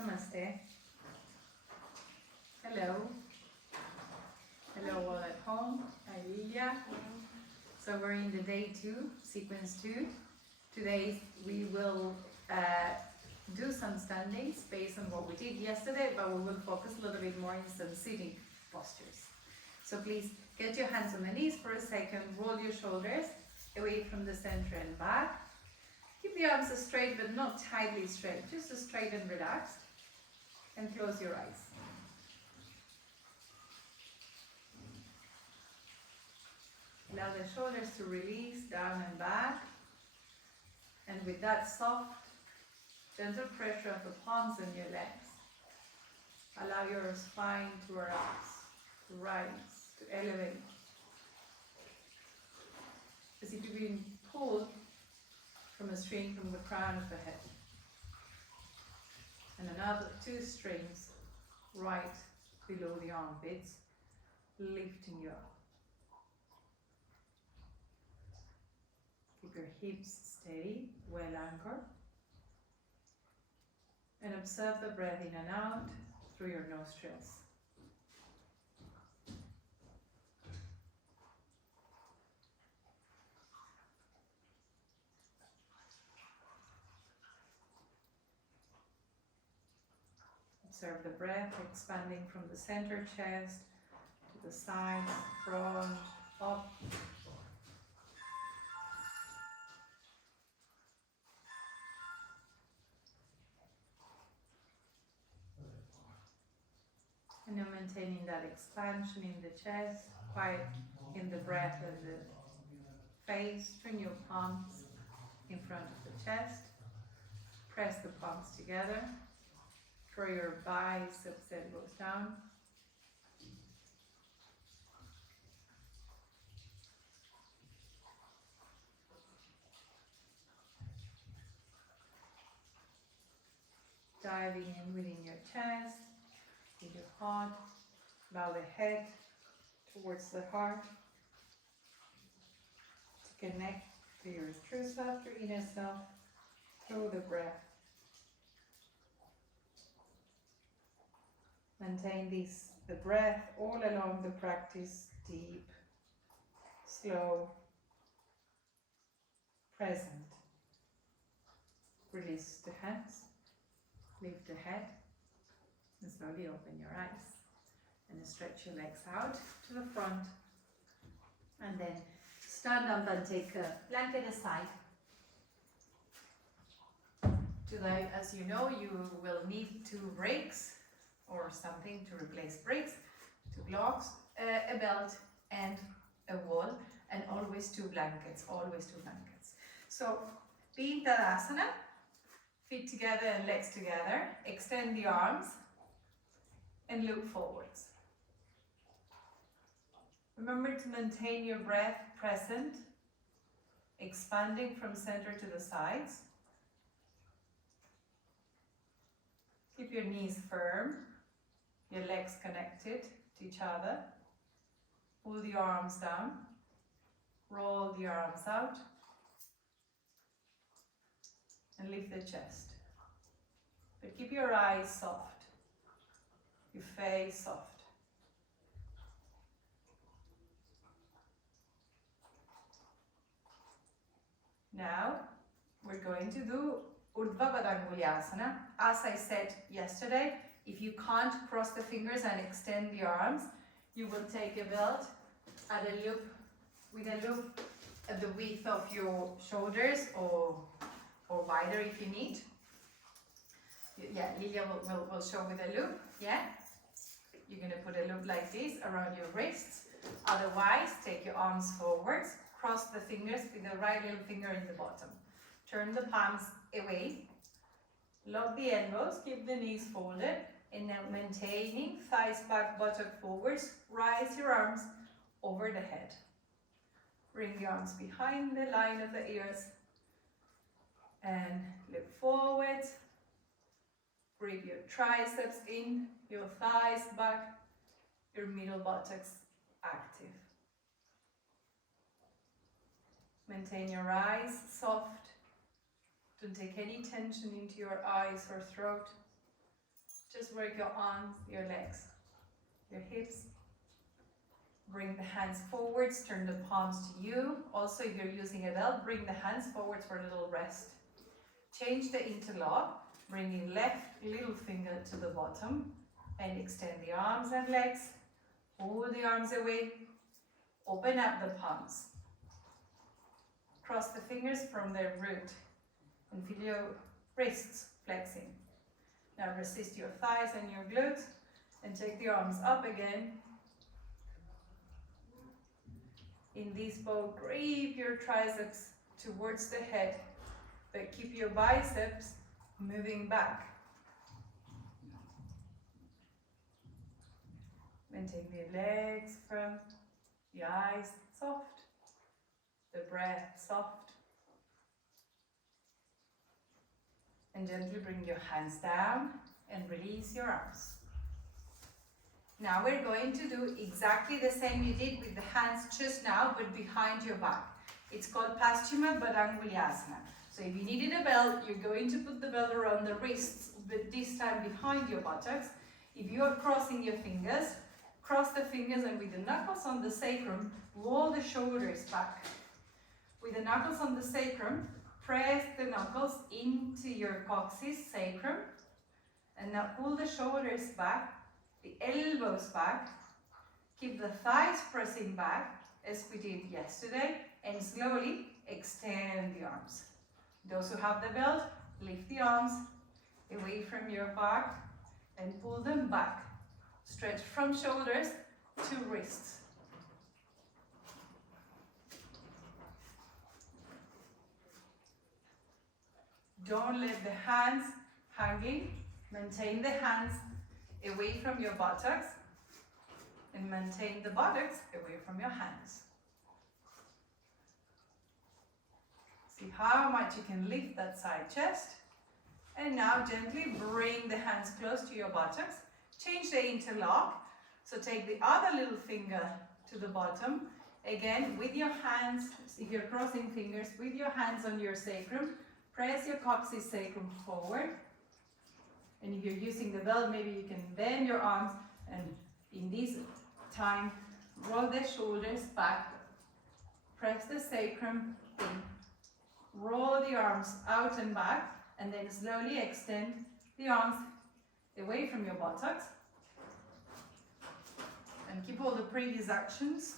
Namaste. Hello. Hello all at home. Hi Liliia. So we're in the day 2, sequence 2. Today we will do some standings based on what we did yesterday, but we will focus a little bit more in some sitting postures. So please get your hands on the knees for a second, roll your shoulders away from the center and back. Keep the arms straight but not tightly straight, just straight and relaxed. And close your eyes. Allow the shoulders to release down and back. And with that soft, gentle pressure of the palms on your legs, allow your spine to rise, to elevate. As if you're being pulled from a string from the crown of the head. And another 2 strings right below the armpits, lifting you up. Keep your hips steady, well anchored. And observe the breath in and out through your nostrils. Observe the breath expanding from the center chest to the sides, front, up. And then maintaining that expansion in the chest, quiet in the breath and the face. Turn your palms in front of the chest. Press the palms together. Draw your biceps, elbows down. Diving in within your chest, with your heart. Bow the head towards the heart. To connect to your true self, your inner self, through the breath. Maintain the breath all along the practice, deep, slow, present. Release the hands, lift the head, and slowly open your eyes. And stretch your legs out to the front. And then stand up and take a blanket aside. Today, as you know, you will need 2 breaks. Or something to replace bricks, 2 blocks, a belt and a wall, and always 2 blankets, So be in Tãdãsana, feet together and legs together, extend the arms and look forwards. Remember to maintain your breath present, expanding from center to the sides. Keep your knees firm. Your legs connected to each other. Pull the arms down. Roll the arms out. And lift the chest. But keep your eyes soft. Your face soft. Now, we're going to do Ûrdhva Baddhanguliyāsana. As I said yesterday, if you can't cross the fingers and extend the arms, you will take a belt at a loop, with a loop at the width of your shoulders or wider if you need. Yeah, Liliia will show with a loop, yeah? You're going to put a loop like this around your wrists. Otherwise, take your arms forwards, cross the fingers with the right little finger in the bottom. Turn the palms away. Lock the elbows, keep the knees folded, and now maintaining thighs back, buttock forwards, rise your arms over the head. Bring the arms behind the line of the ears and look forward. Grip your triceps in, your thighs back, your middle buttocks active. Maintain your eyes soft. Don't take any tension into your eyes or throat. Just work your arms, your legs, your hips. Bring the hands forwards, turn the palms to you. Also, if you're using a belt, bring the hands forwards for a little rest. Change the interlock, bringing left little finger to the bottom and extend the arms and legs. Pull the arms away, open up the palms. Cross the fingers from their root and feel your wrists flexing. Now resist your thighs and your glutes and take the arms up again. In this bow, grip your triceps towards the head, but keep your biceps moving back. Maintain the legs firm, the eyes soft, the breath soft. And gently bring your hands down and release your arms. Now we're going to do exactly the same you did with the hands just now, but behind your back. It's called Paśchima Baddhanguliyāsana. So if you needed a belt, you're going to put the belt around the wrists, but this time behind your buttocks. If you are crossing your fingers, cross the fingers and with the knuckles on the sacrum, roll the shoulders back. With the knuckles on the sacrum, press the knuckles into your coccyx, sacrum, and now pull the shoulders back, the elbows back, keep the thighs pressing back as we did yesterday, and slowly extend the arms. Those who have the belt, lift the arms away from your back and pull them back. Stretch from shoulders to wrists. Don't let the hands hanging. Maintain the hands away from your buttocks and maintain the buttocks away from your hands. See how much you can lift that side chest. And now gently bring the hands close to your buttocks. Change the interlock. So take the other little finger to the bottom. Again, with your hands, if you're crossing fingers, with your hands on your sacrum, press your coccyx sacrum forward. And if you're using the belt, maybe you can bend your arms and in this time, roll the shoulders back. Press the sacrum in. Roll the arms out and back, and then slowly extend the arms away from your buttocks. And keep all the previous actions.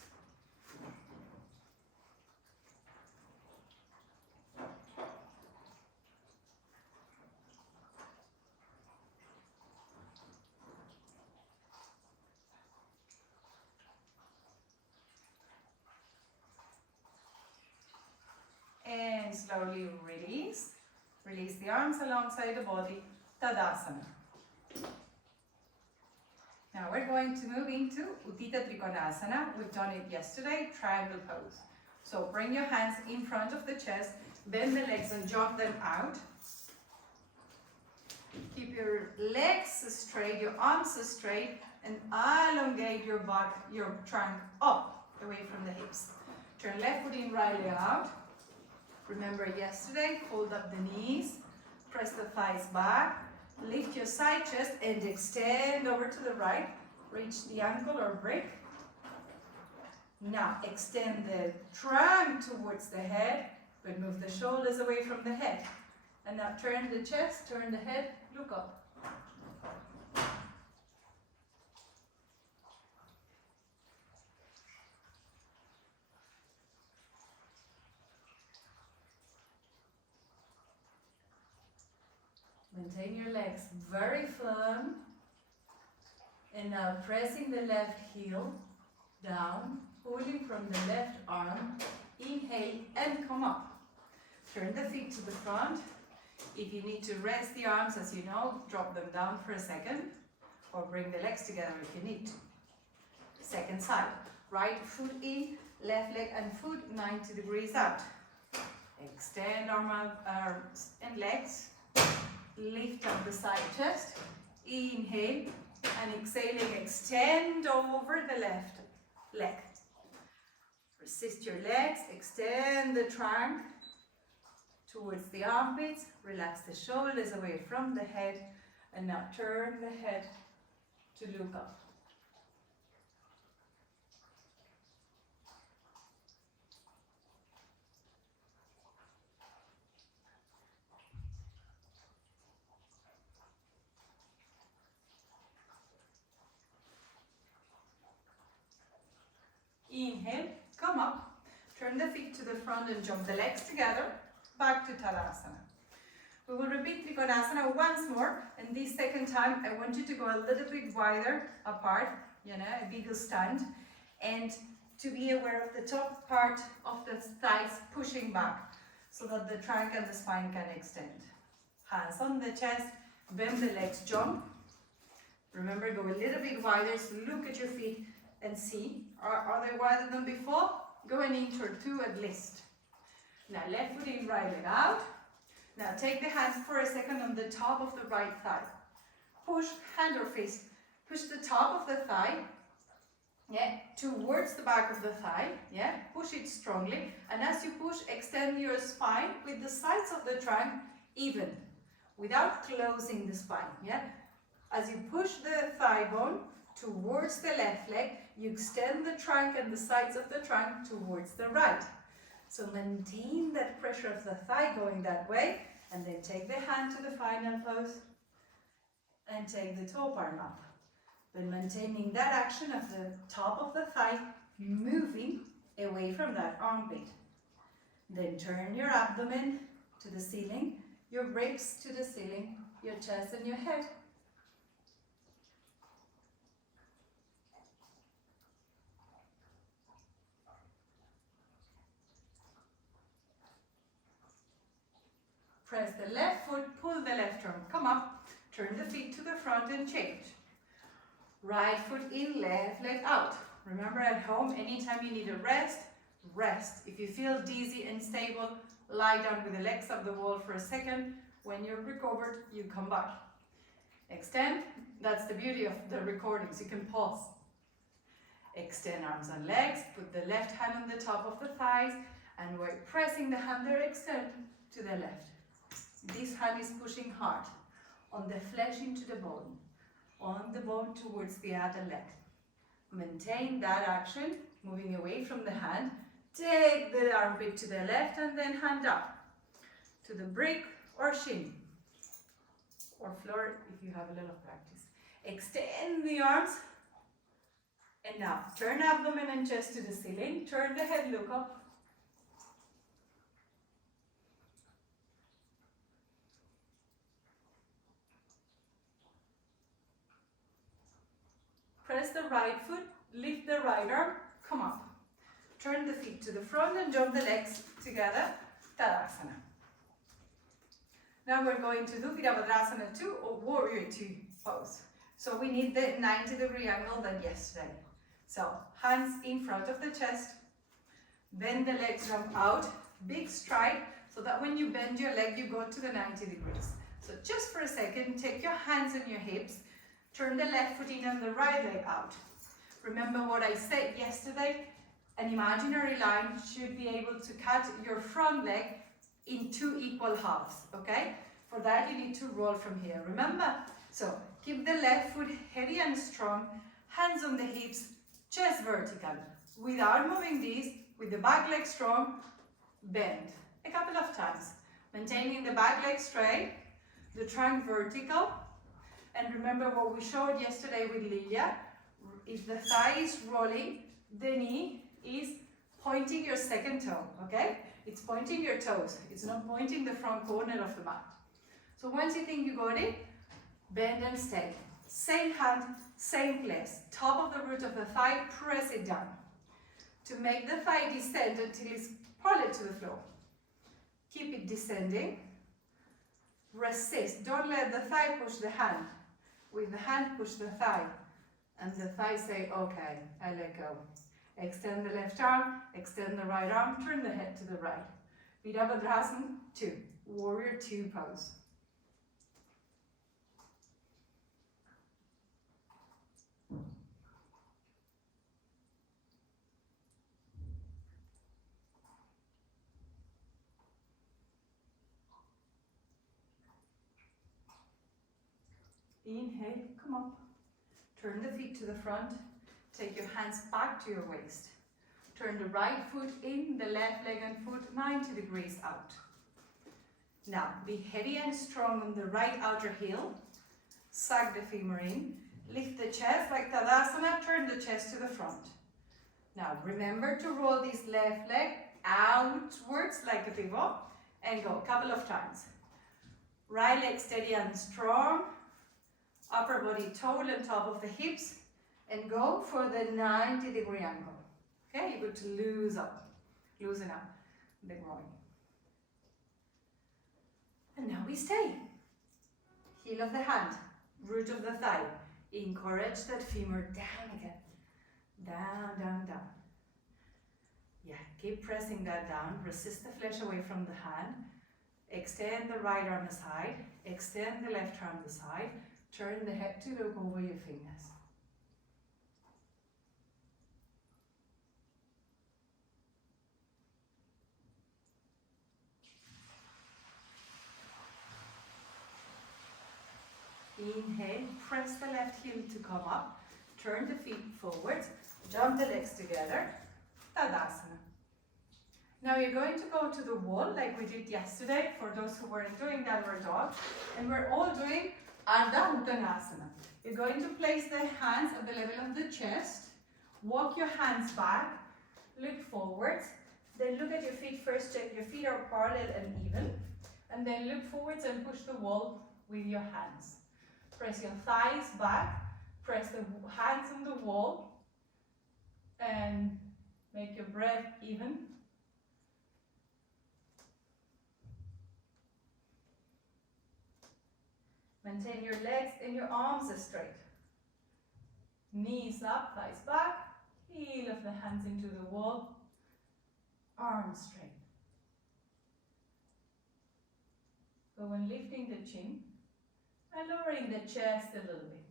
And slowly release. Release the arms alongside the body, Tãdãsana. Now we're going to move into Utthita Trikonāsana. We've done it yesterday, triangle pose. So bring your hands in front of the chest, bend the legs and jog them out. Keep your legs straight, your arms straight, and elongate your back, your trunk up, away from the hips. Turn left foot in, right leg out. Remember yesterday, fold up the knees, press the thighs back, lift your side chest and extend over to the right. Reach the ankle or brick. Now extend the trunk towards the head, but move the shoulders away from the head. And now turn the chest, turn the head, look up. Maintain your legs very firm. And now pressing the left heel down, pulling from the left arm. Inhale and come up. Turn the feet to the front. If you need to rest the arms, as you know, drop them down for a second. Or bring the legs together if you need to. Second side. Right foot in, left leg and foot 90 degrees out. Extend arms and legs. Lift up the side chest. Inhale and exhaling, extend over the left leg. Resist your legs, extend the trunk towards the armpits, relax the shoulders away from the head, And now turn the head to look up. Inhale, come up, turn the feet to the front and jump the legs together, back to Tãdãsana. We will repeat Trikonāsana once more, and this second time I want you to go a little bit wider apart, a bigger stand, and to be aware of the top part of the thighs pushing back, so that the trunk and the spine can extend. Hands on the chest, bend the legs, jump. Remember, go a little bit wider, so look at your feet and see, are they wider than before? Go an inch or two at least. Now left foot in, right leg out. Now take the hands for a second on the top of the right thigh. Push, hand or fist, push the top of the thigh, towards the back of the thigh, push it strongly. And as you push, extend your spine with the sides of the trunk even, without closing the spine, As you push the thigh bone towards the left leg, you extend the trunk and the sides of the trunk towards the right. So maintain that pressure of the thigh going that way, and then take the hand to the final pose and take the toe palm up. But maintaining that action of the top of the thigh, moving away from that armpit. Then turn your abdomen to the ceiling, your ribs to the ceiling, your chest and your head. Press the left foot, pull the left arm, come up, turn the feet to the front and change. Right foot in, left leg out. Remember, at home, anytime you need a rest, rest. If you feel dizzy and stable, lie down with the legs up the wall for a second. When you're recovered, you come back. Extend, that's the beauty of the recordings, you can pause. Extend arms and legs, put the left hand on the top of the thighs, and we're pressing the hand there, extend to the left. This hand is pushing hard on the flesh into the bone, on the bone towards the other leg. Maintain that action, moving away from the hand. Take the armpit to the left and then hand up to the brick or shin or floor if you have a little practice. Extend the arms, and now turn abdomen and chest to the ceiling. Turn the head, look up. Press the right foot, lift the right arm, come up. Turn the feet to the front and jump the legs together, Tãdãsana. Now we're going to do Virabhadrāsana II or Warrior II pose. So we need the 90-degree angle than yesterday. So hands in front of the chest, bend the legs, jump out, big stride, so that when you bend your leg, you go to the 90 degrees. So just for a second, take your hands on your hips, turn the left foot in and the right leg out. Remember what I said yesterday? An imaginary line should be able to cut your front leg in 2 equal halves, okay? For that you need to roll from here, remember? So keep the left foot heavy and strong, hands on the hips, chest vertical. Without moving these, with the back leg strong, bend. A couple of times. Maintaining the back leg straight, the trunk vertical. And remember what we showed yesterday with Liliia. If the thigh is rolling, the knee is pointing your second toe, okay? It's pointing your toes. It's not pointing the front corner of the mat. So once you think you got it, bend and stay. Same hand, same place. Top of the root of the thigh, press it down. To make the thigh descend until it's parallel to the floor. Keep it descending. Resist. Don't let the thigh push the hand. With the hand, push the thigh. And the thigh say, okay, I let go. Extend the left arm, extend the right arm, turn the head to the right. Virabhadrāsana II, Warrior II pose. Inhale, come up. Turn the feet to the front. Take your hands back to your waist. Turn the right foot in, the left leg and foot 90 degrees out. Now, be heavy and strong on the right outer heel. Sag the femur in. Lift the chest like Tãdãsana. Turn the chest to the front. Now, remember to roll this left leg outwards like a pivot and go a couple of times. Right leg steady and strong. Upper body total on top of the hips. And go for the 90-degree angle. Okay, you're going to loosen up the groin. And now we stay. Heel of the hand, root of the thigh. Encourage that femur down again. Down, down, down. Yeah, keep pressing that down. Resist the flesh away from the hand. Extend the right arm aside. Extend the left arm aside. Turn the head to look over your fingers. Inhale, press the left heel to come up, turn the feet forwards, jump the legs together, Tãdãsana. Now you're going to go to the wall like we did yesterday. For those who weren't doing downward dog, and we're all doing Ardha Uttanāsana. You're going to place the hands at the level of the chest, walk your hands back, look forwards, then look at your feet first, check your feet are parallel and even, and then look forwards and push the wall with your hands. Press your thighs back, press the hands on the wall, and make your breath even. Maintain your legs and your arms straight. Knees up, thighs back, heel of the hands into the wall, arms straight. Go on lifting the chin and lowering the chest a little bit.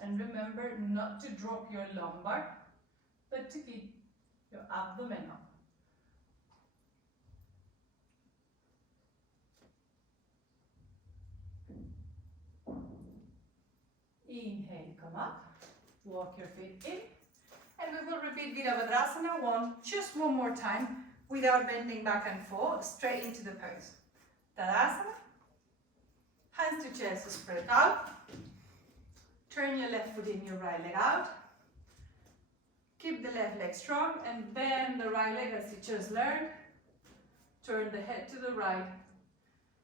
And remember not to drop your lumbar, but to keep your abdomen up. Inhale, come up, walk your feet in, and we will repeat Virabhadrāsana just one more time without bending back and forth, straight into the pose. Tãdãsana, hands to chest spread out, turn your left foot in, your right leg out, keep the left leg strong and bend the right leg as you just learned, turn the head to the right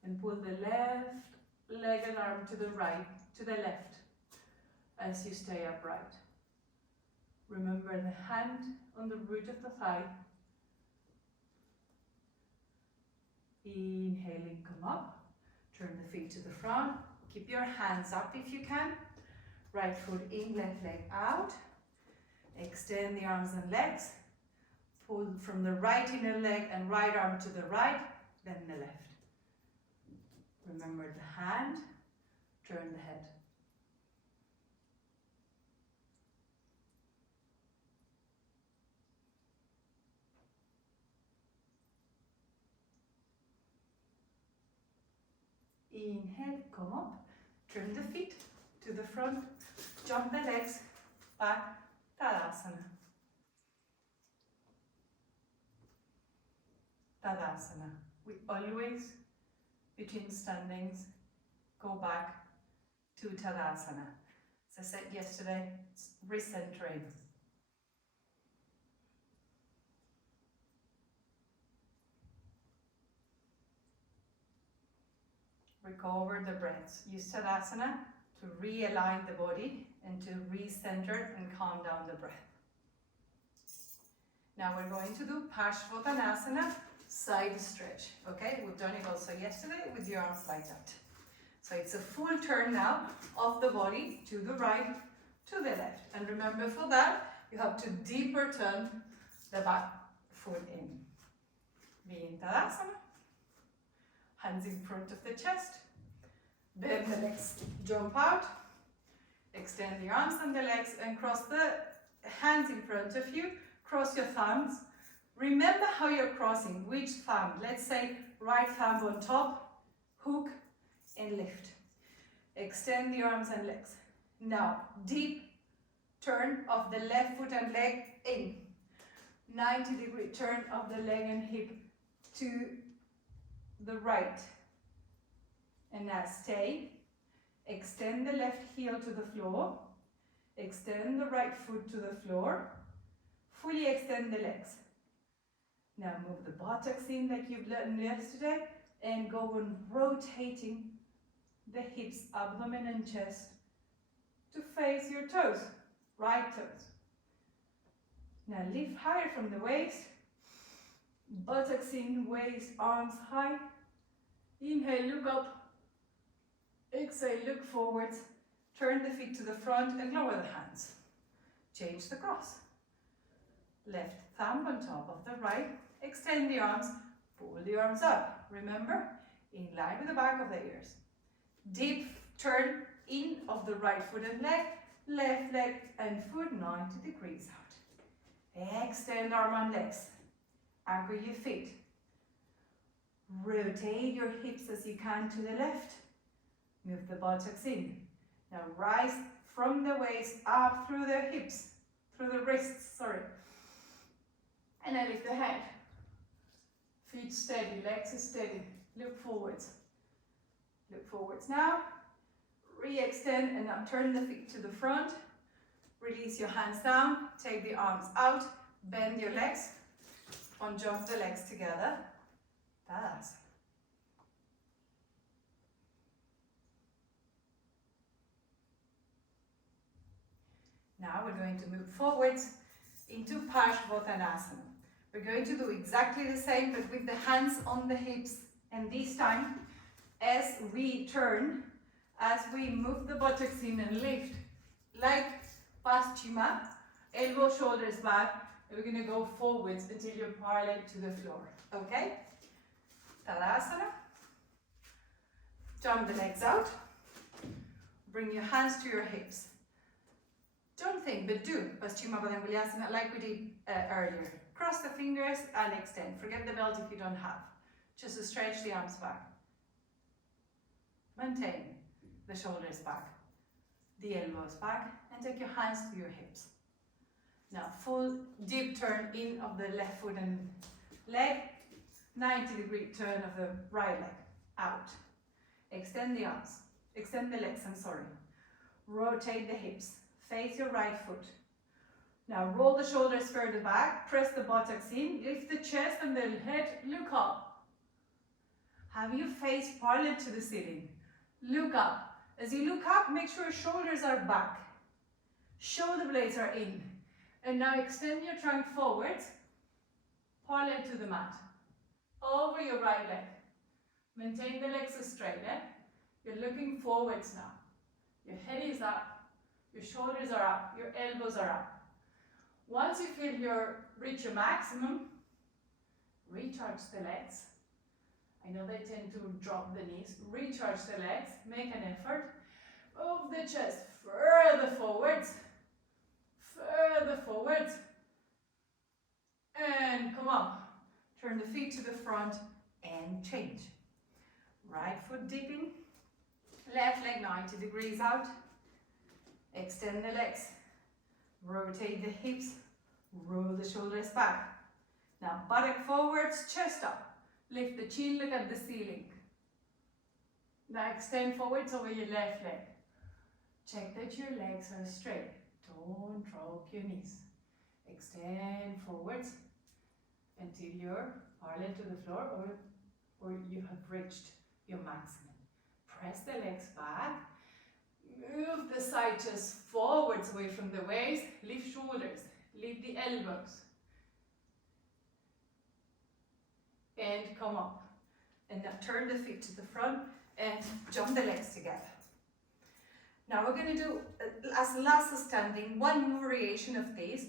and pull the left leg and arm to the right, to the left, as you stay upright. Remember the hand on the root of the thigh. Inhaling, come up. Turn the feet to the front. Keep your hands up if you can. Right foot in, left leg out. Extend the arms and legs. Pull from the right inner leg and right arm to the right, then the left. Remember the hand. Turn the head. Inhale, come up, turn the feet to the front, jump the legs, back, Tãdãsana. Tãdãsana. We always, between standings, go back to Tãdãsana. As I said yesterday, it's recentering. Recover the breaths. Use Tãdãsana to realign the body and to recenter and calm down the breath. Now we're going to do Pārśvottānāsana, side stretch. Okay, we've done it also yesterday with your arms like that. So it's a full turn now of the body to the right, to the left. And remember for that, you have to deeper turn the back foot in. Be in Tãdãsana. Hands in front of the chest, bend the legs, jump out, extend the arms and the legs and cross the hands in front of you, cross your thumbs. Remember how you're crossing, which thumb. Let's say right thumb on top, hook and lift. Extend the arms and legs. Now, deep turn of the left foot and leg in. 90-degree turn of the leg and hip to the right. And now stay. Extend the left heel to the floor. Extend the right foot to the floor. Fully extend the legs. Now move the buttocks in like you've learned yesterday and go on rotating the hips, abdomen and chest to face your toes, right toes. Now lift higher from the waist, buttocks in, waist, arms high. Inhale, look up. Exhale, look forwards. Turn the feet to the front and lower the hands. Change the cross. Left thumb on top of the right. Extend the arms, pull the arms up. Remember, in line with the back of the ears. Deep turn in of the right foot and leg, left leg and foot 90 degrees out. Extend arm and legs. Anchor your feet. Rotate your hips as you can to the left. Move the buttocks in. Now rise from the waist up through the hips, through the wrists, sorry. And then lift the head. Feet steady, legs steady. Look forwards. Look forwards now. Re-extend and now turn the feet to the front. Release your hands down. Take the arms out. Bend your legs. Conjunct the legs together. Tãdãsana. Now we're going to move forwards into Pārśvottānāsana. We're going to do exactly the same, but with the hands on the hips. And this time, as we turn, as we move the buttocks in and lift, like Paśchima, elbow, shoulders back, and we're going to go forwards until you're parallel to the floor. Okay? Tãdãsana. Jump the legs out. Bring your hands to your hips. Don't think, but do Paśchima Baddhanguliyāsana like we did earlier. Cross the fingers and extend. Forget the belt if you don't have. Just to stretch the arms back. Maintain the shoulders back, the elbows back, and take your hands to your hips. Now full deep turn in of the left foot and leg, 90-degree turn of the right leg, out. Extend the arms, extend the legs, I'm sorry. Rotate the hips, face your right foot. Now roll the shoulders further back, press the buttocks in, lift the chest and the head, look up. Have your face parallel to the ceiling. Look up. As you look up, make sure your shoulders are back. Shoulder blades are in. And now extend your trunk forwards, parallel to the mat. Over your right leg. Maintain the legs straight. You're looking forwards now. Your head is up. Your shoulders are up. Your elbows are up. Once you feel reach your maximum, recharge the legs. I know they tend to drop the knees. Recharge the legs, make an effort. Move the chest further forwards. Further forwards. And come on. Turn the feet to the front and change. Right foot dipping. Left leg 90 degrees out. Extend the legs. Rotate the hips. Roll the shoulders back. Now buttock forwards, chest up. Lift the chin, look at the ceiling. Now extend forwards over your left leg. Check that your legs are straight. Don't drop your knees. Extend forwards until you're parallel to the floor or you have reached your maximum. Press the legs back. Move the side chest forwards away from the waist. Lift shoulders. Lift the elbows. And come up. And now turn the feet to the front and jump the legs together. Now we're going to do, as last standing, one more variation of this.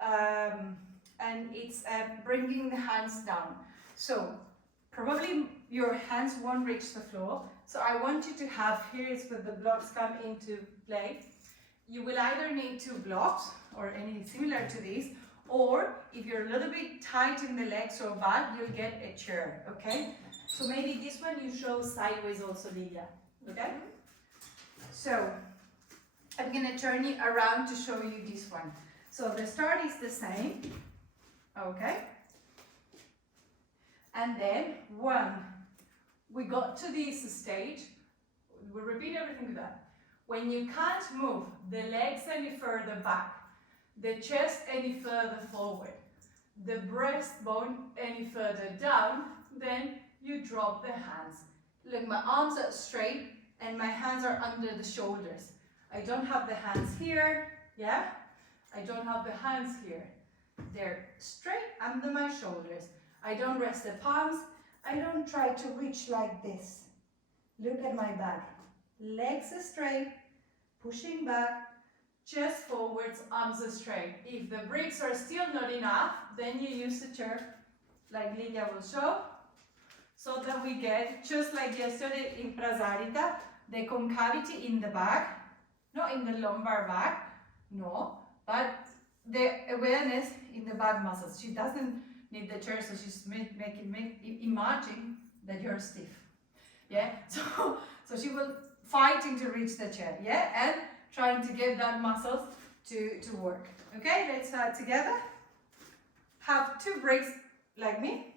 And it's bringing the hands down. So probably your hands won't reach the floor. So I want you to have, here is where the blocks come into play. You will either need 2 blocks or anything similar to this, or if you're a little bit tight in the legs or back, you'll get a chair, okay? So maybe this one you show sideways also, Liliia, okay? So I'm going to turn it around to show you this one. So the start is the same, okay? And then we got to this stage, we'll repeat everything with that. When you can't move the legs any further back, the chest any further forward, the breastbone any further down, then you drop the hands. Look, my arms are straight and my hands are under the shoulders. I don't have the hands here, yeah? I don't have the hands here. They're straight under my shoulders. I don't rest the palms. I don't try to reach like this. Look at my back. Legs are straight, pushing back, chest forwards, arms are straight. If the bricks are still not enough, then you use the chair, like Liliia will show, so that we get, just like yesterday in Prasarita, the concavity in the back, not in the lumbar back, no, but the awareness in the back muscles. She doesn't need the chair, so she's imagine that you're stiff, yeah? So she will fighting to reach the chair, yeah? And trying to get that muscles to work. Okay, let's start together. Have two bricks like me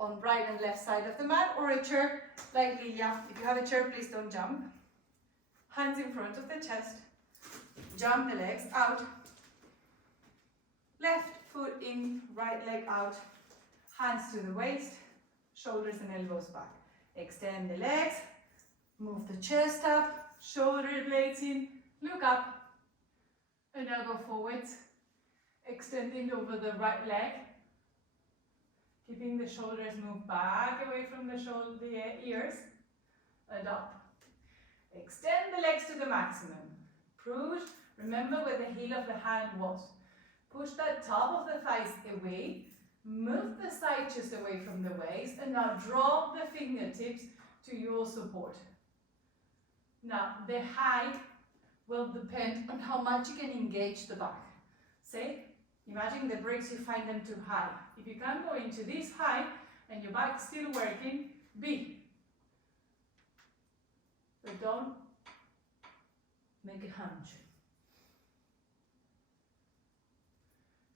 on right and left side of the mat, or a chair like Liliia. If you have a chair, please don't jump. Hands in front of the chest. Jump the legs out. Left foot in, right leg out. Hands to the waist, shoulders and elbows back. Extend the legs, move the chest up, shoulder blades in, look up, and now go forwards, extending over the right leg, keeping the shoulders move back away from the ears, and up. Extend the legs to the maximum. Push, remember where the heel of the hand was. Push that top of the thighs away, move the side chest away from the waist, and now drop the fingertips to your support. Now, the height will depend on how much you can engage the back. Say, imagine the bricks, you find them too high. If you can't go into this high and your back's still working, B. But don't make a hunch.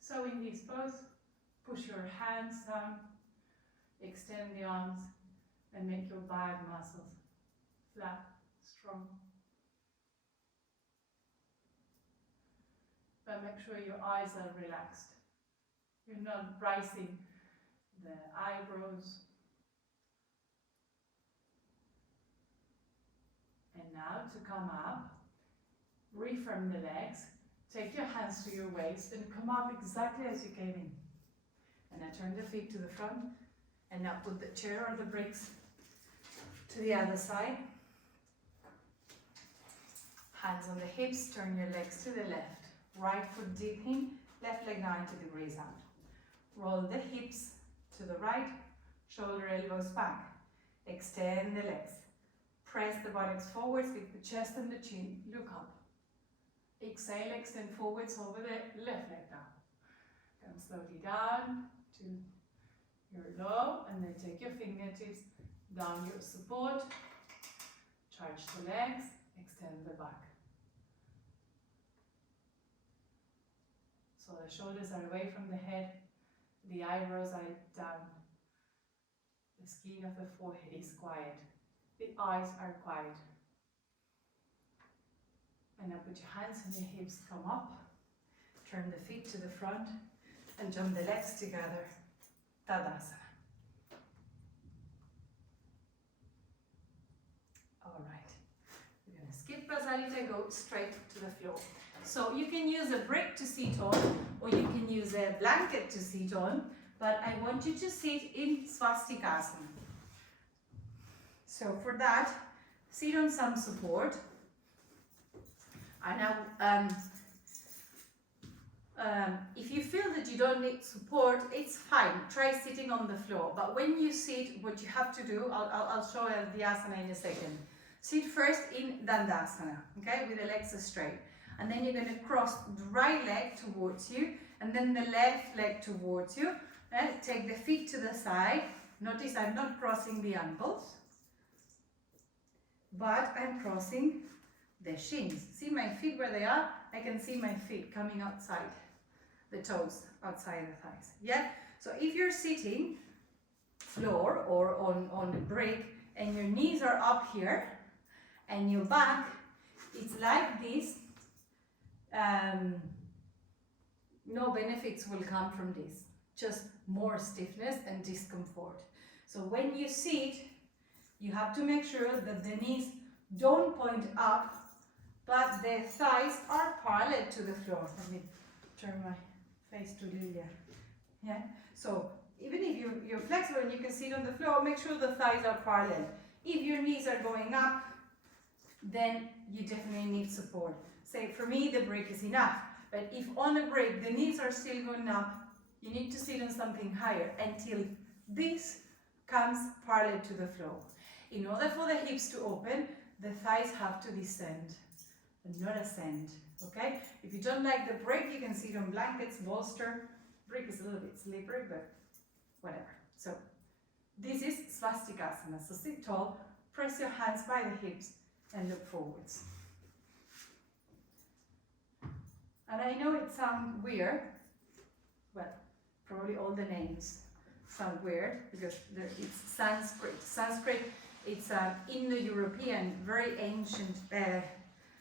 So in this pose, push your hands down, extend the arms, and make your back muscles flat, strong. But make sure your eyes are relaxed. You're not rising the eyebrows. And now to come up, reframe the legs, take your hands to your waist and come up exactly as you came in. And now turn the feet to the front and now put the chair or the bricks to the other side. Hands on the hips, turn your legs to the left. Right foot deep in, left leg 90 degrees out. Roll the hips to the right, shoulder elbows back. Extend the legs. Press the buttocks forwards with the chest and the chin. Look up. Exhale, extend forwards over the left leg down. Come slowly down to your low, and then take your fingertips down your support. Charge the legs, extend the back. So the shoulders are away from the head, the eyebrows are down, the skin of the forehead is quiet, the eyes are quiet. And now put your hands on your hips, come up, turn the feet to the front, and jump the legs together, Tãdãsana. All right, we're going to skip Prasarita and go straight to the floor. So you can use a brick to sit on, or you can use a blanket to sit on, but I want you to sit in Swastikāsana. So for that, sit on some support. And now, if you feel that you don't need support, it's fine. Try sitting on the floor. But when you sit, what you have to do, I'll show you the asana in a second. Sit first in Dandāsana, okay, with the legs straight. And then you're going to cross the right leg towards you, and then the left leg towards you. Take the feet to the side. Notice I'm not crossing the ankles, but I'm crossing the shins. See my feet where they are? I can see my feet coming outside, the toes outside the thighs. Yeah? So if you're sitting floor or on the brick and your knees are up here and your back, it's like this, no benefits will come from this, just more stiffness and discomfort. So when you sit, you have to make sure that the knees don't point up, but the thighs are parallel to the floor. Let me turn my face to Liliia. Yeah. So even if you're flexible and you can sit on the floor, make sure the thighs are parallel. If your knees are going up, then you definitely need support. Say for me, the brick is enough. But if on a brick the knees are still going up, you need to sit on something higher until this comes parallel to the floor. In order for the hips to open, the thighs have to descend and not ascend. Okay? If you don't like the brick, you can sit on blankets, bolster. Brick is a little bit slippery, but whatever. So this is Swastikāsana. So sit tall, press your hands by the hips and look forwards. And I know it sounds weird. Well, probably all the names sound weird because it's Sanskrit. Sanskrit, it's an Indo-European, very ancient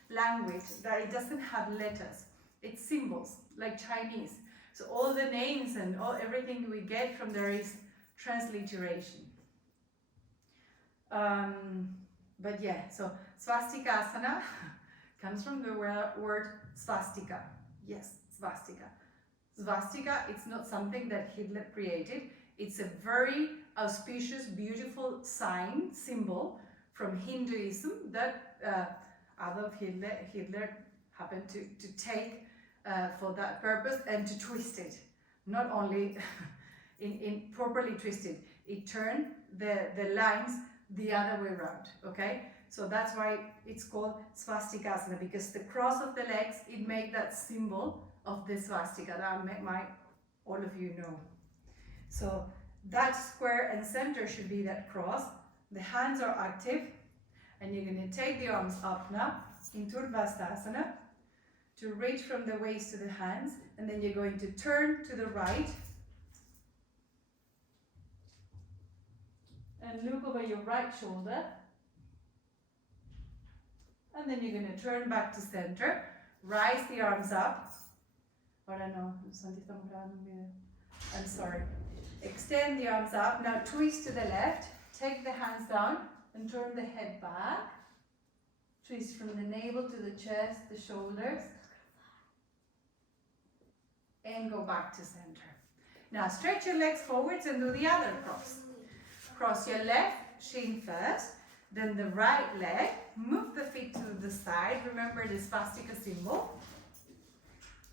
language that it doesn't have letters. It's symbols, like Chinese. So all the names and everything we get from there is transliteration. But yeah, so Swastikāsana comes from the word swastika. Yes, swastika. Swastika, it's not something that Hitler created. It's a very auspicious, beautiful sign, symbol from Hinduism that Adolf Hitler happened to take for that purpose and to twist it. Not only in properly twisted, it turned the lines the other way around, okay? So that's why it's called Swastikāsana, because the cross of the legs, it makes that symbol of the swastika that all of you know. So that square and center should be that cross. The hands are active, and you're going to take the arms up now into Ûrdhva to reach from the waist to the hands, and then you're going to turn to the right and look over your right shoulder. And then you're going to turn back to center, rise the arms up. I'm sorry. Extend the arms up. Now twist to the left, take the hands down and turn the head back. Twist from the navel to the chest, the shoulders. And go back to center. Now stretch your legs forwards and do the other cross. Cross your left shin first, then the right leg. Move the feet to the side. Remember the swastika symbol.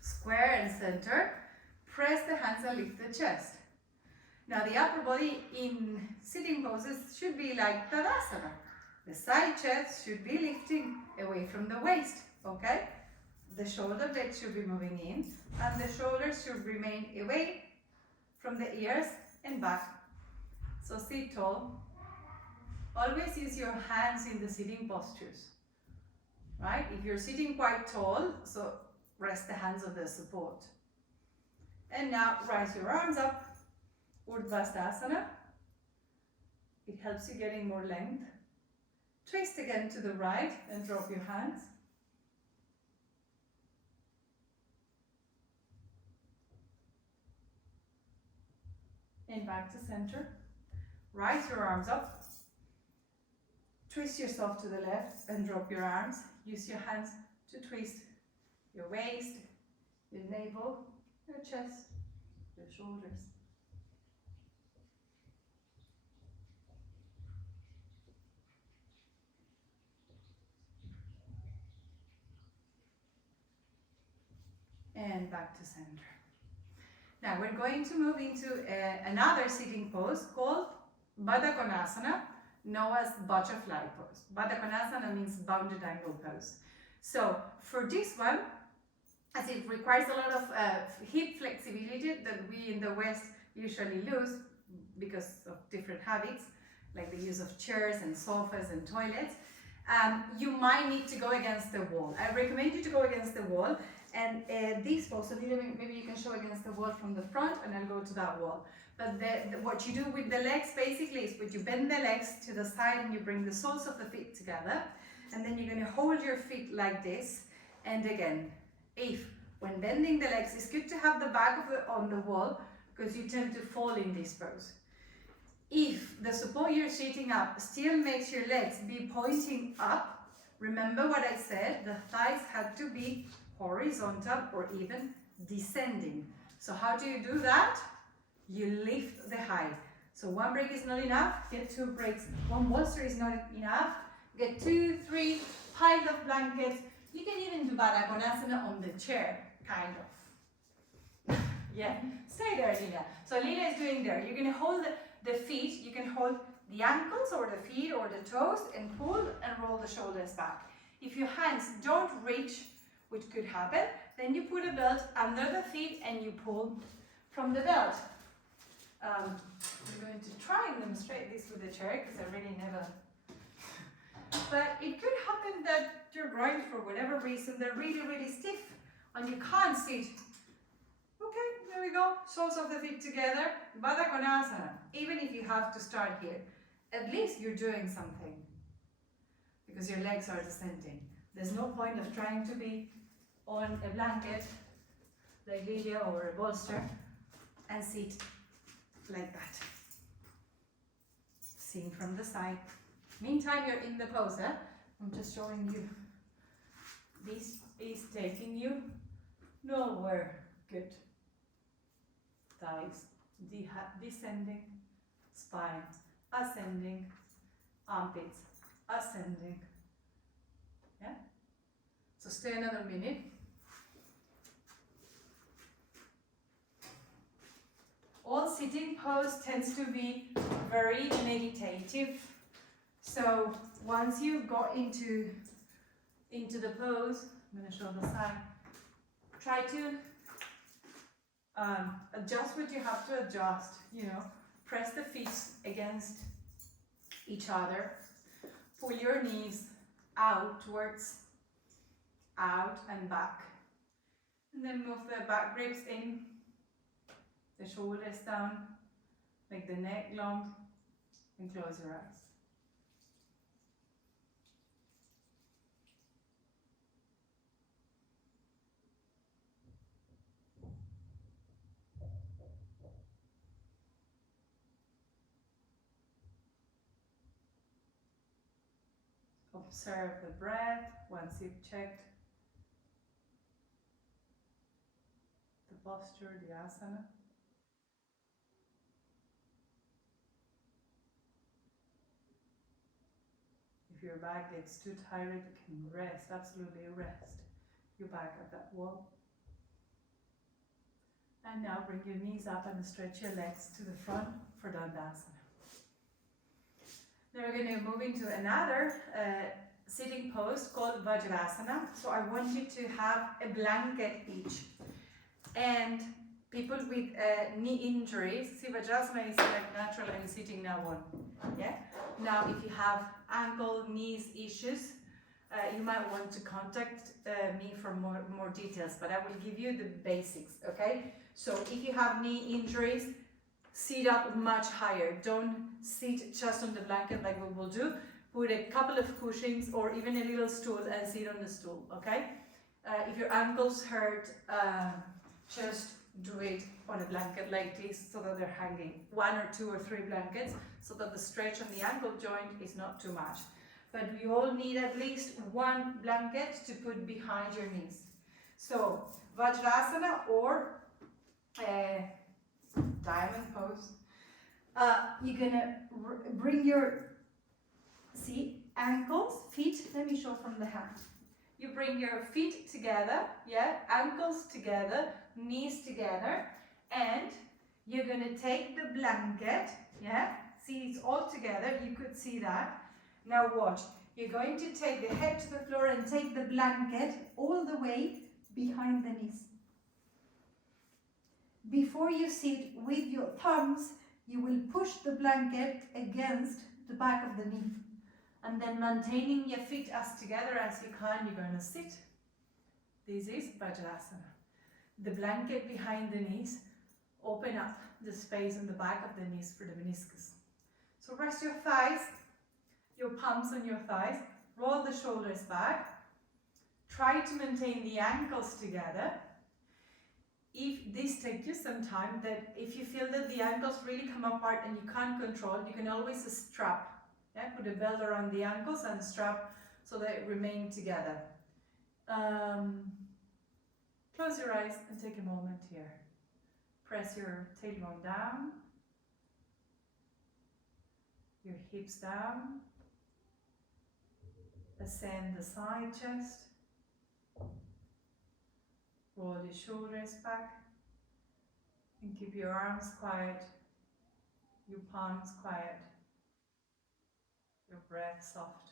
Square and center. Press the hands and lift the chest. Now the upper body in sitting poses should be like Tãdãsana. The side chest should be lifting away from the waist, okay? The shoulder blades should be moving in, and the shoulders should remain away from the ears and back. So sit tall. Always use your hands in the sitting postures, right? If you're sitting quite tall, so rest the hands on the support. And now rise your arms up, Ûrdhva. It helps you getting more length. Twist again to the right and drop your hands. And back to center. Rise your arms up. Twist yourself to the left and drop your arms. Use your hands to twist your waist, your navel, your chest, your shoulders. And back to center. Now we're going to move into another sitting pose called Baddhakoṇāsana, known as butterfly pose. Baddhakoṇāsana means bounded angle pose. So for this one, as it requires a lot of hip flexibility that we in the West usually lose because of different habits, like the use of chairs and sofas and toilets, You might need to go against the wall. I recommend you to go against the wall, and this pose, so maybe you can show against the wall from the front, and I'll go to that wall. But what you do with the legs basically is when you bend the legs to the side and you bring the soles of the feet together, and then you're going to hold your feet like this. And again, when bending the legs, it's good to have the back on the wall because you tend to fall in this pose. If the support you're sitting up still makes your legs be pointing up, remember what I said, the thighs have to be horizontal or even descending. So how do you do that? You lift the height. So one break is not enough, get 2 breaks. One bolster is not enough, get 2, 3 piles of blankets. You can even do Baddhakoṇāsana on the chair, kind of. Yeah, stay there, Liliia. So Liliia is doing there. You're going to hold the feet, you can hold the ankles or the feet or the toes and pull and roll the shoulders back. If your hands don't reach, which could happen, then you put a belt under the feet and you pull from the belt. We're going to try and demonstrate this with the chair because I really never. But it could happen that your groins, for whatever reason, they're really, really stiff and you can't sit. Okay, there we go. Soles of the feet together. Baddhakoṇāsana. Even if you have to start here, at least you're doing something because your legs are descending. There's no point of trying to be on a blanket like Liliia or a bolster and sit like that. Seen from the side. Meantime, you're in the pose. I'm just showing you. This is taking you nowhere. Good. Thighs descending, spine ascending, armpits ascending. Yeah? So stay another minute. All sitting pose tends to be very meditative. So once you got into the pose, I'm going to show the side. Try to adjust what you have to adjust, you know, press the feet against each other, pull your knees outwards, out and back, and then move the back ribs in, the shoulders down, make the neck long, and close your eyes. Observe the breath once you've checked the posture, the asana. If your back gets too tired, you can rest, absolutely rest your back at that wall. And now bring your knees up and stretch your legs to the front for Dandāsana. Then we're going to move into another sitting pose called Vajrāsana. So I want you to have a blanket each. And people with knee injuries, see, Vajrāsana is like natural and sitting now on. Yeah. Now, if you have ankle, knees issues, you might want to contact me for more details. But I will give you the basics. Okay. So if you have knee injuries, sit up much higher. Don't sit just on the blanket like we will do. Put a couple of cushions or even a little stool and sit on the stool, okay? If your ankles hurt, just do it on a blanket like this so that they're hanging. 1 or 2 or 3 blankets so that the stretch on the ankle joint is not too much. But we all need at least 1 blanket to put behind your knees. So, Vajrāsana or diamond pose. You're gonna bring your, ankles, feet, let me show from the hand. You bring your feet together, yeah, ankles together, knees together, and you're gonna take the blanket, yeah, see it's all together, you could see that. Now watch, you're going to take the head to the floor and take the blanket all the way behind the knees. Before you sit with your thumbs, you will push the blanket against the back of the knee. And then maintaining your feet as together as you can, you're going to sit. This is Vajrāsana. The blanket behind the knees, open up the space on the back of the knees for the meniscus. So rest your thighs, your palms on your thighs, roll the shoulders back. Try to maintain the ankles together. If this takes you some time, that if you feel that the ankles really come apart and you can't control, you can always strap. Yeah? Put a belt around the ankles and strap so they remain together. Close your eyes and take a moment here. Press your tailbone down, your hips down, ascend the side chest, roll your shoulders back, and keep your arms quiet, your palms quiet, your breath soft.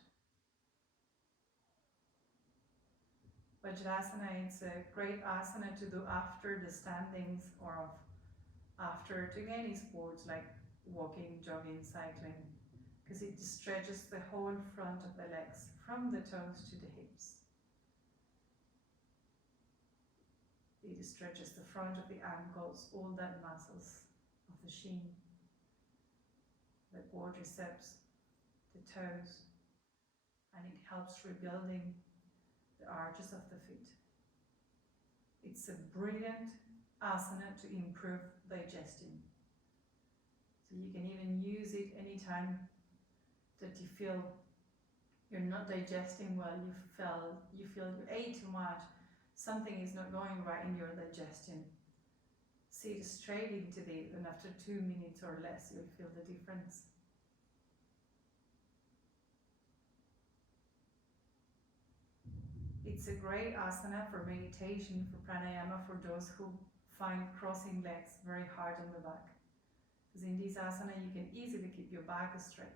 Vajrāsana is a great asana to do after the standings or after doing any sports like walking, jogging, cycling, because it stretches the whole front of the legs from the toes to the hips. It stretches the front of the ankles, all that muscles of the shin, the quadriceps, the toes, and it helps rebuilding the arches of the feet. It's a brilliant asana to improve digestion. So you can even use it anytime that you feel you're not digesting well, you feel you ate too much, something is not going right in your digestion. Sit straight into it, and after 2 minutes or less, you'll feel the difference. It's a great asana for meditation, for pranayama, for those who find crossing legs very hard on the back. Because in this asana, you can easily keep your back straight.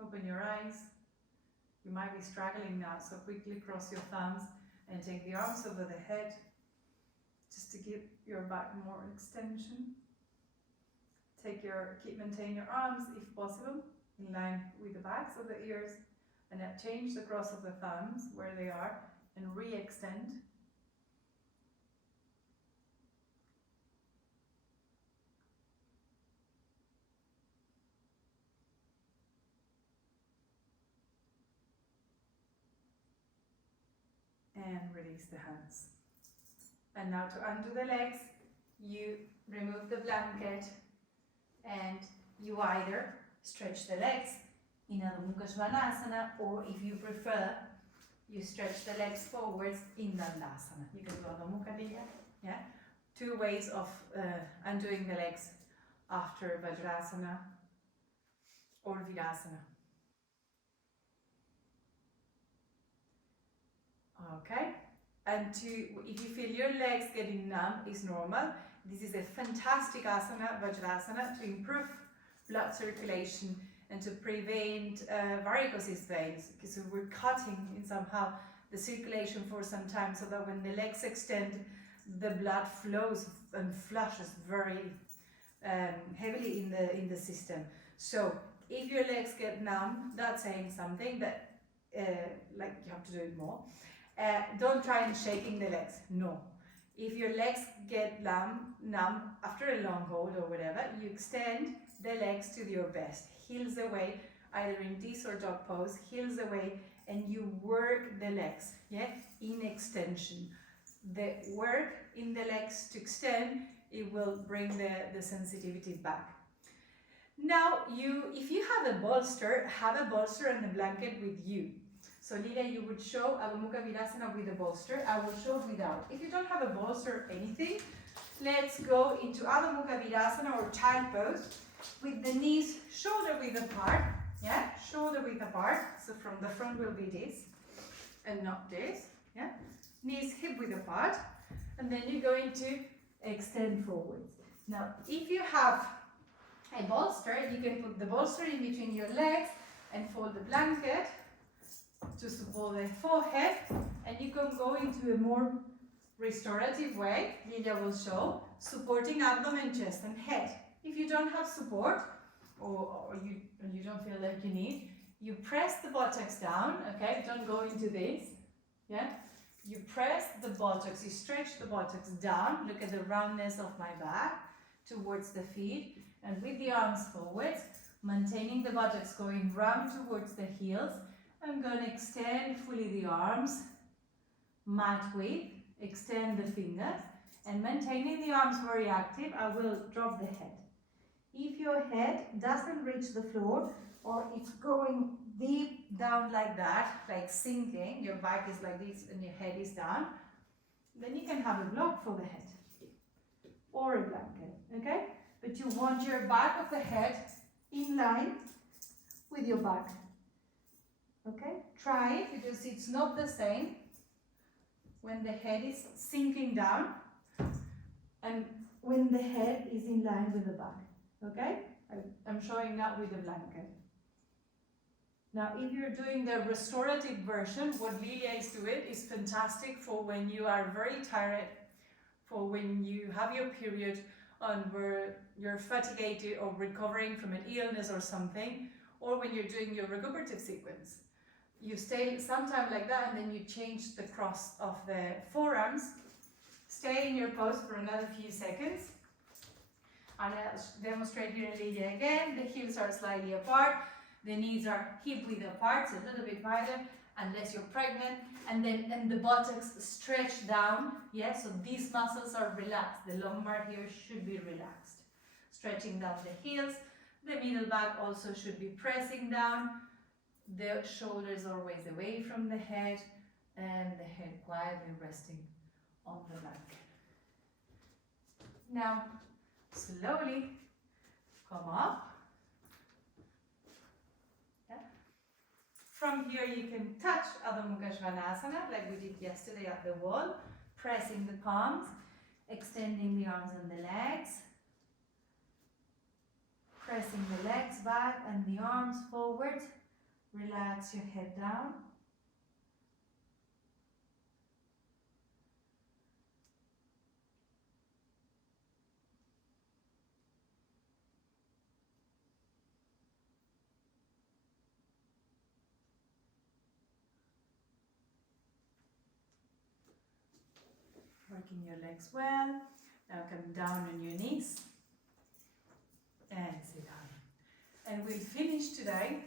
Open your eyes. You might be struggling now, so quickly cross your thumbs and take the arms over the head, just to give your back more extension. Maintain your arms, if possible, in line with the backs of the ears, and now change the cross of the thumbs where they are and re-extend. And release the hands. And now to undo the legs, you remove the blanket and you either stretch the legs in Adho Mukha Śvānāsana, or if you prefer, you stretch the legs forwards in Dandāsana. You can do Adho Mukha Liliia, yeah? 2 ways of undoing the legs after Vajrāsana or Virāsana. Okay, and if you feel your legs getting numb, is normal. This is a fantastic asana, Vajrāsana, to improve blood circulation and to prevent varicose veins, because we're cutting in somehow the circulation for some time, so that when the legs extend, the blood flows and flushes very heavily in the system. So if your legs get numb, that's saying something that like you have to do it more. Don't try and shaking the legs, no. If your legs get numb after a long hold or whatever, you extend the legs to your best, heels away, either in this or dog pose, heels away, and you work the legs, yeah, in extension. The work in the legs to extend, it will bring the sensitivity back. Now, if you have a bolster and a blanket with you. So Liliia, you would show Adho Mukha Virāsana with a bolster. I will show without. If you don't have a bolster or anything, let's go into Adho Mukha Virāsana or child pose with the knees shoulder width apart. Yeah, shoulder width apart. So from the front will be this and not this. Yeah, knees hip width apart, and then you're going to extend forwards. Now, if you have a bolster, you can put the bolster in between your legs and fold the blanket to support the forehead, and you can go into a more restorative way. Liliia will show, supporting abdomen, chest and head. If you don't have support, or you don't feel like you need. You press the buttocks down, okay? Don't go into this, yeah? You press the buttocks, you stretch the buttocks down. Look at the roundness of my back towards the feet. And with the arms forwards, maintaining the buttocks going round towards the heels. I'm going to extend fully the arms, mat width, extend the fingers. And maintaining the arms very active, I will drop the head. If your head doesn't reach the floor, or it's going deep down like that, like sinking, your back is like this and your head is down, then you can have a block for the head or a blanket, okay? But you want your back of the head in line with your back, okay? Try it because it's not the same when the head is sinking down and when the head is in line with the back, okay? I'm showing that with the blanket. Now, if you're doing the restorative version, what Liliia is doing is fantastic for when you are very tired, for when you have your period and where you're fatigued or recovering from an illness or something, or when you're doing your recuperative sequence. You stay sometime like that and then you change the cross of the forearms, stay in your pose for another few seconds. And I'll demonstrate here in Liliia again. The heels are slightly apart. The knees are hip width apart, so a little bit wider, unless you're pregnant. And the buttocks stretch down. Yeah, so these muscles are relaxed. The lumbar here should be relaxed. Stretching down the heels. The middle back also should be pressing down. The shoulders always away from the head. And the head quietly resting on the blanket. Now, slowly come up. From here you can touch Adho Mukha Śvānāsana like we did yesterday at the wall, pressing the palms, extending the arms and the legs, pressing the legs back and the arms forward, relax your head down. Working your legs well. Now come down on your knees and sit down. And we'll finish today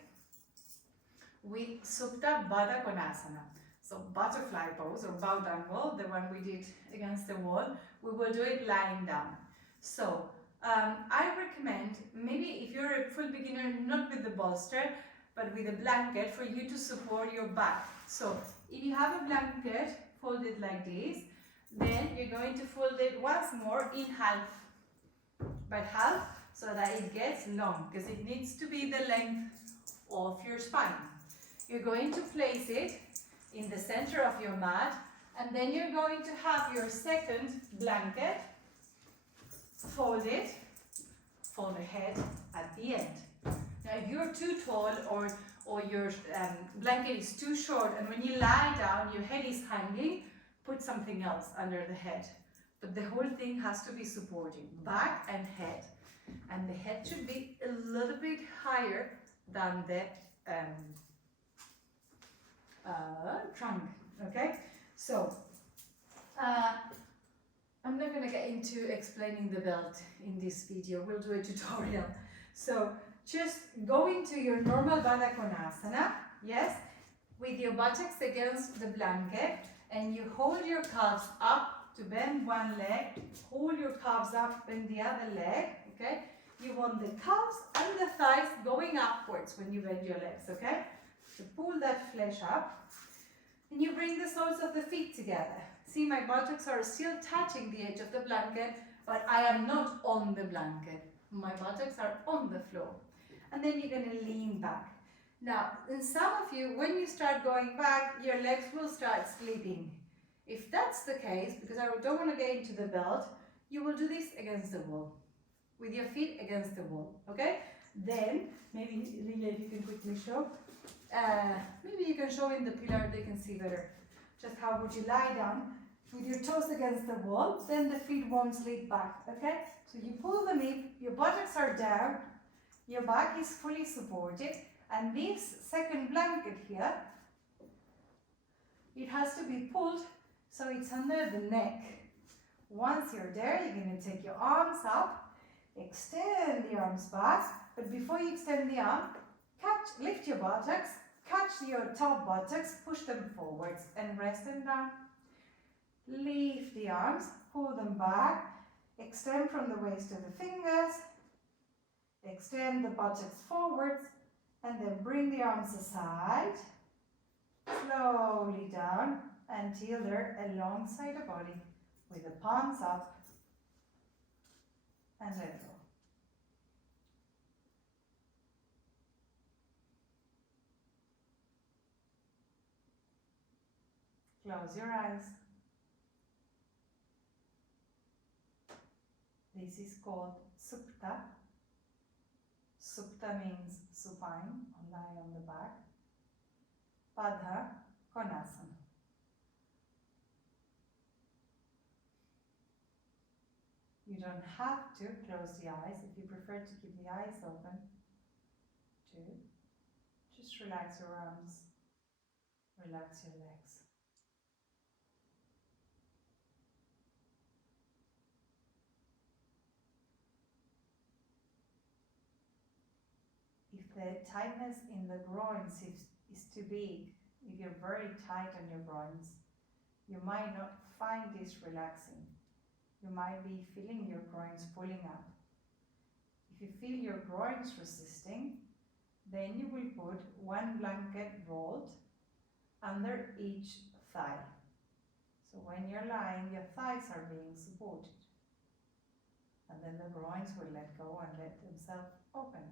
with Supta Baddhakonāsana. So butterfly pose or bow dangle, the one we did against the wall. We will do it lying down. So I recommend, maybe if you're a full beginner, not with the bolster, but with a blanket for you to support your back. So if you have a blanket folded like this, then you're going to fold it once more in half, by half, so that it gets long, because it needs to be the length of your spine. You're going to place it in the center of your mat, and then you're going to have your second blanket folded for the head at the end. Now, if you're too tall or your blanket is too short, and when you lie down, your head is hanging, put something else under the head. But the whole thing has to be supporting back and head. And the head should be a little bit higher than the trunk, okay? So, I'm not going to get into explaining the belt in this video. We'll do a tutorial. So, just go into your normal Baddhakoṇāsana, yes, with your buttocks against the blanket, and you hold your calves up to bend one leg, hold your calves up, bend the other leg, okay? You want the calves and the thighs going upwards when you bend your legs, okay? So pull that flesh up, and you bring the soles of the feet together. See, my buttocks are still touching the edge of the blanket, but I am not on the blanket. My buttocks are on the floor. And then you're going to lean back. Now, in some of you, when you start going back, your legs will start slipping. If that's the case, because I don't want to get into the belt, you will do this against the wall, with your feet against the wall, okay? Then, maybe, Liliia, if you can quickly show, maybe you can show in the pillar, they can see better. Just how would you lie down with your toes against the wall, then the feet won't slip back, okay? So you pull them in, your buttocks are down, Your back is fully supported, and this second blanket here, it has to be pulled so it's under the neck. Once you're there, you're going to take your arms up, extend the arms back, but before you extend the arm, lift your buttocks, catch your top buttocks, push them forwards and rest them down. Lift the arms, pull them back, extend from the waist to the fingers, extend the buttocks forwards, and then bring the arms aside, slowly down until they're alongside the body with the palms up, and let go. Close your eyes. This is called Supta. Supta means supine, or lie on the back. Baddhakoṇāsana. You don't have to close the eyes. If you prefer to keep the eyes open, just relax your arms, relax your legs. If the tightness in the groins is too big, if you're very tight on your groins, you might not find this relaxing. You might be feeling your groins pulling up. If you feel your groins resisting, then you will put one blanket rolled under each thigh. So when you're lying, your thighs are being supported. And then the groins will let go and let themselves open.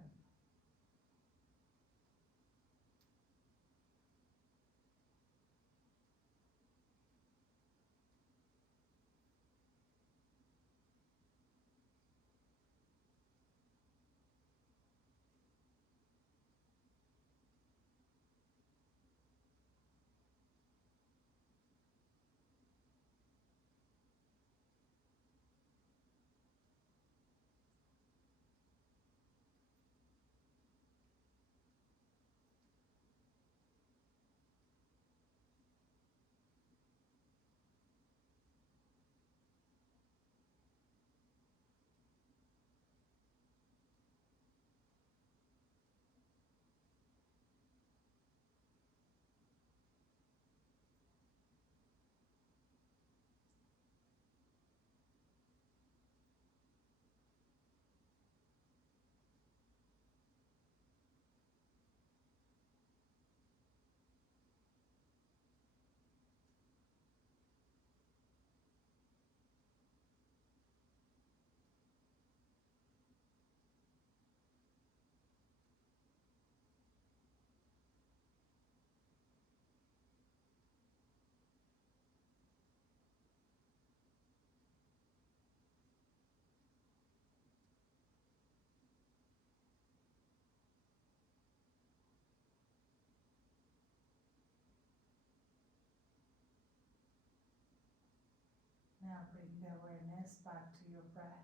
Now bring the awareness back to your breath.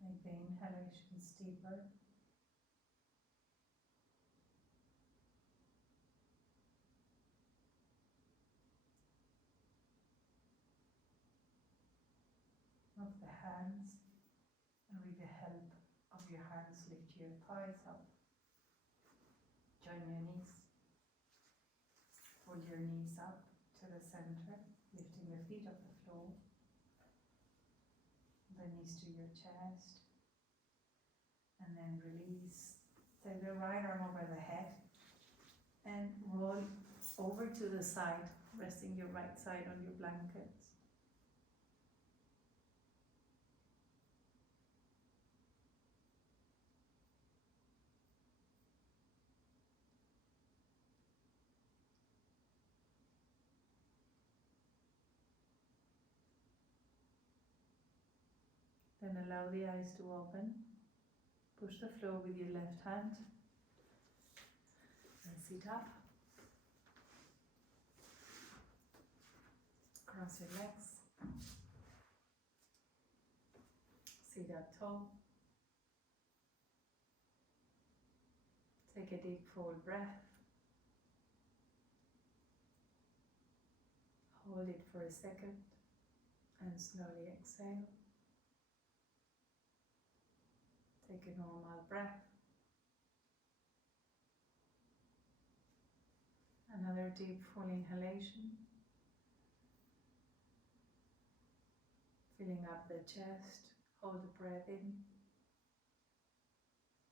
Make the inhalations deeper. Move the hands, and with the help of your hands, lift your thighs up. Join your knees. Pull your knees up to the center, lifting the feet off the floor. The knees to your chest. And then release. Take the right arm over the head and roll over to the side, resting your right side on your blankets. Then allow the eyes to open. Push the floor with your left hand and sit up. Cross your legs. Sit up tall. Take a deep full breath. Hold it for a second and slowly exhale. Take a normal breath. Another deep full inhalation. Filling up the chest. Hold the breath in.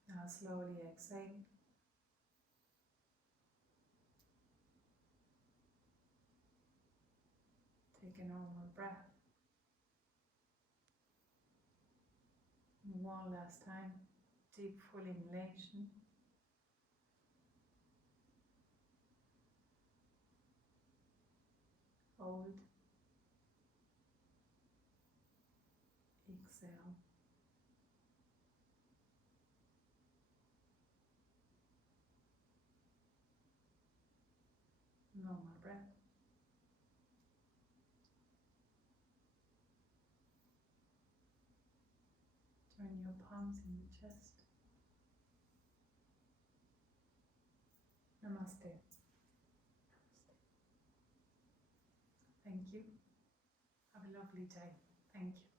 Now slowly exhale. Take a normal breath. One last time. Deep full inhalation. Hold. Exhale. Normal breath. Turn your palms in the chest. Namaste. Thank you. Have a lovely day. Thank you.